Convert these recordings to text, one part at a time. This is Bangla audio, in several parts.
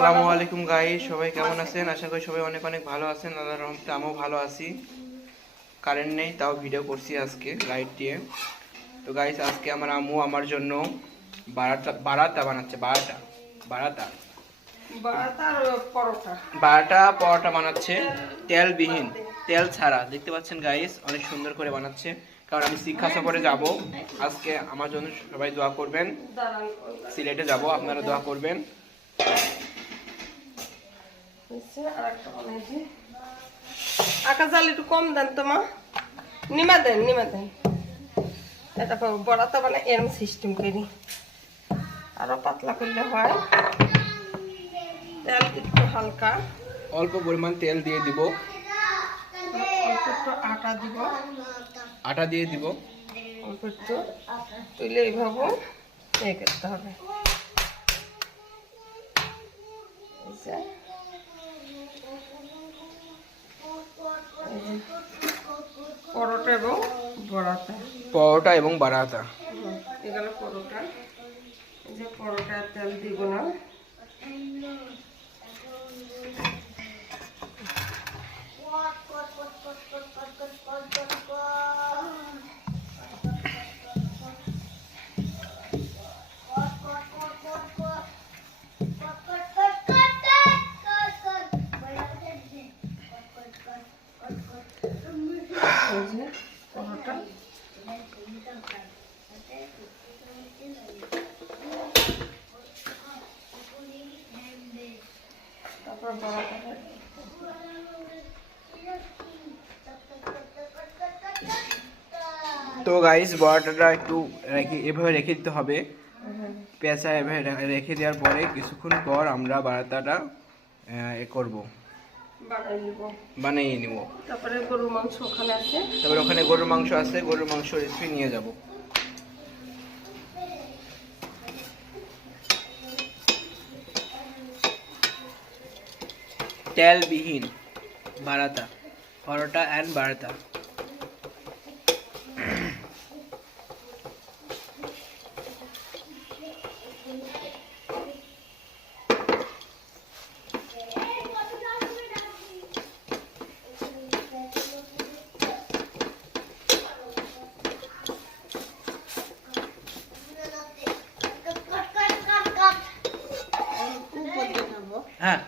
আসসালামু আলাইকুম গাই সবাই কেমন আছেন? আশা করি সবাই অনেক অনেক ভালো আছেন আল্লাহর রহমতে আমিও ভালো আছি। কারেন্ট নেই তাও ভিডিও করছি আজকে লাইট দিয়ে। তো গাইস আজকে আমার আম্মু আমার জন্য বারাটা বারাতা বানাচ্ছে বারাটা পরোটা। বারাটা পরোটা বানাচ্ছে তেলবিহীন তেল ছাড়া। দেখতে পাচ্ছেন গাইস অনেক সুন্দর করে বানাচ্ছে। কারণ আমি শিক্ষা সফরে যাব। আজকে আমার জন্য সবাই দোয়া করবেন। সিলেটে যাব আপনারা দোয়া করবেন। হচ্ছে আর একটা আকাশ জাল একটু কম দেন তো মা। নিমা দেন নিমা দেন। এটা বড়াটা মানে এরম সিস্টেম করি। আরও পাতলা করলে হয়। তেল একটু হালকা। অল্প পরিমাণ তেল দিয়ে দিব। অল্প একটু আটা দিব। আটা দিয়ে দিব। অল্প একটু। তুলে এইভাবে এ করতে হবে এই যে। এই যে পরোটা এবং বড়াটা। পরোটা এবং বারাতা। এগুলো পরোটা। এই যে পরোটা তেল দিব না। এই যে তারপর তো গাইস বড়াটা একটু রেখে এভাবে রেখে দিতে হবে। পেঁচা এভাবে রেখে দেওয়ার পরে কিছুক্ষণ পর আমরা বারাতাটা আহ, এ করব। বানিয়ে নিব। তারপরে গরুর মাংস ওখানে আছে। তারপরে ওখানে গরুর মাংস আছে গরুর মাংস রেসিপি নিয়ে যাব। তেলবিহীন বারাতা পরোটা অ্যান্ড বারাতা। হ্যাঁ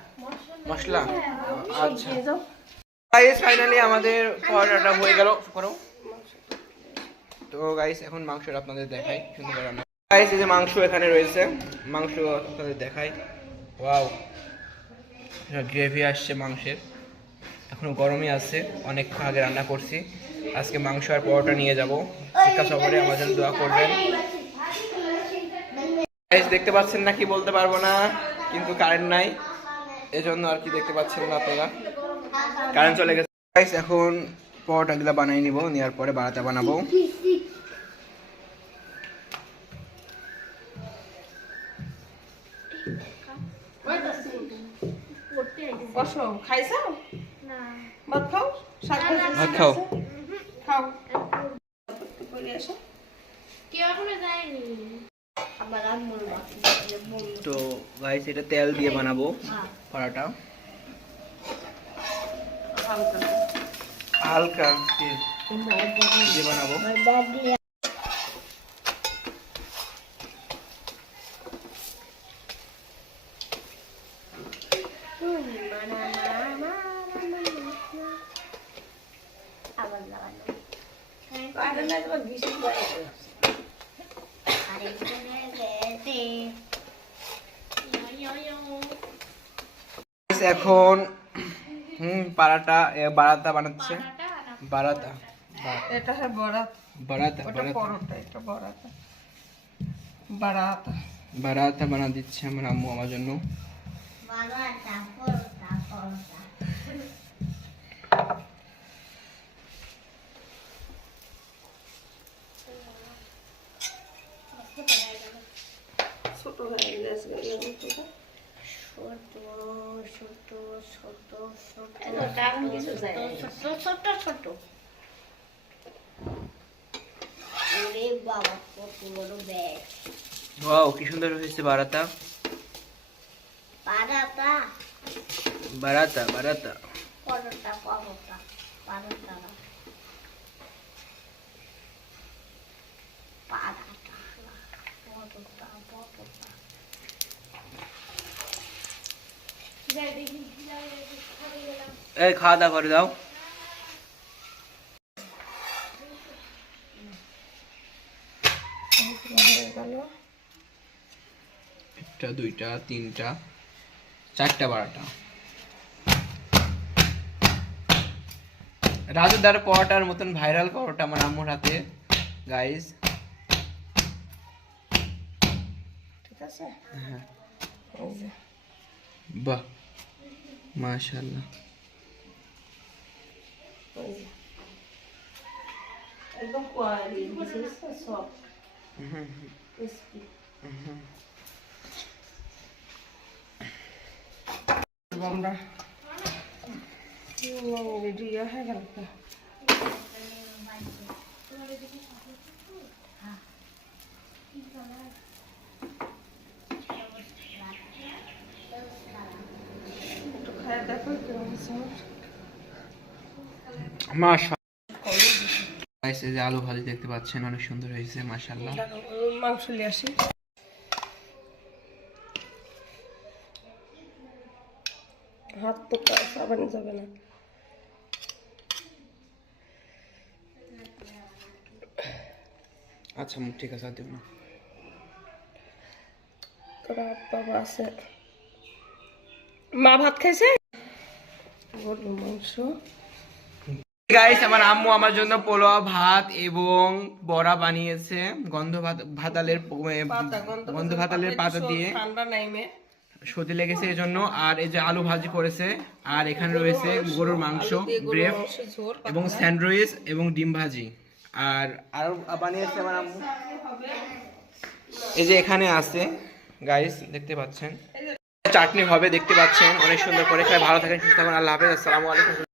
আচ্ছা। মাংসের। গরমই আছে, অনেক আগে রান্না করছি। আজকে মাংস আর পরোটা নিয়ে যাব। শিক্ষা সফরে দোয়া করবেন। দেখতে পাচ্ছেন না কি বলতে পারব না। কিন্তু কারেন্ট নাই। এজন্য আর কি দেখতে পাচ্ছেন না আপনারা। কারেন্ট চলে গেছে। এখন পরোটাগুলো বানিয়ে নিব নেওয়ার পরে বাড়াতে বানাবো। বসো খাইছো? ভাত খাও? ভাত খাও। খাও। কেউ এখনও যায়নি। আবার আম্মুর তো গাইস এটা তেল দিয়ে বানাবো পরোটা হালকা হালকা তেল দিয়ে বানাবো আবার লাগানো কারেন্ট নাই তোমার গিসি করে আরেকজনে গেছে Guys, এখন হুম পারাটা এ, বারাতা বানাচ্ছে। বারাতা এটা হ্যাঁ বড়া বারাতা বারাতা পরোটা এটা বাড়াতা বারাতা বানা দিচ্ছে আমার আম্মু আমার জন্য। বাবাটা পরোটা পরোটা। ছোট হয়ে গেছে। ছোট ছোট ছোট ছোট ছোট ছোট ছোট ওরে বাবা কত বড় ব্যাগ ওয়াও কি সুন্দর হয়েছে বারাতা। পারাটা বারাতা বারাতা। পরোটা পরোটা পারাটা না। পারাটা না, পরোটা পরোটা এই খাওয়া দাওয়া করে দাও। একটা দুইটা তিনটা চারটা বারোটা। রাজুদার পরোটার মতন ভাইরাল পরোটা আমার আম্মুর হাতে। গাইস ঠিক আছে? হ্যাঁ। বাহ। যে। একদম কোয়ালি সব আমরা রেডি হয়ে গেল। একটু খায় এই যে আলু ভাজি দেখতে পাচ্ছেন অনেক সুন্দর হয়েছে মাশাআল্লাহ। মাংস নিয়ে আসি। হাত তো সাবানে যাবে না। আচ্ছা ঠিক আছে আর দেব না। তোরা বাবা আছে। মা ভাত খাইছে? গরু মাংস। গাইস আমার আম্মু আমার জন্য পোলোয়া ভাত এবং বড়া বানিয়েছে। গন্ধ ভাত ভাতালের গন্ধ ভাতালের পাতা দিয়ে সর্দি লেগেছে এই জন্য আর এই যে আলু ভাজি করেছে। আর এখানে রয়েছে গরুর মাংস ব্রেফ এবং স্যান্ডউইচ এবং ডিম ভাজি। আর আরও বানিয়েছে আমার আম্মু। এই যে এখানে আছে। গাইস দেখতে পাচ্ছেন। চাটনি হবে, দেখতে পাচ্ছেন। অনেক সুন্দর করে। খাই ভালো থাকেন, সুস্থ থাকুন। আল্লাহ হাফেজ। আসসালামু আলাইকুম।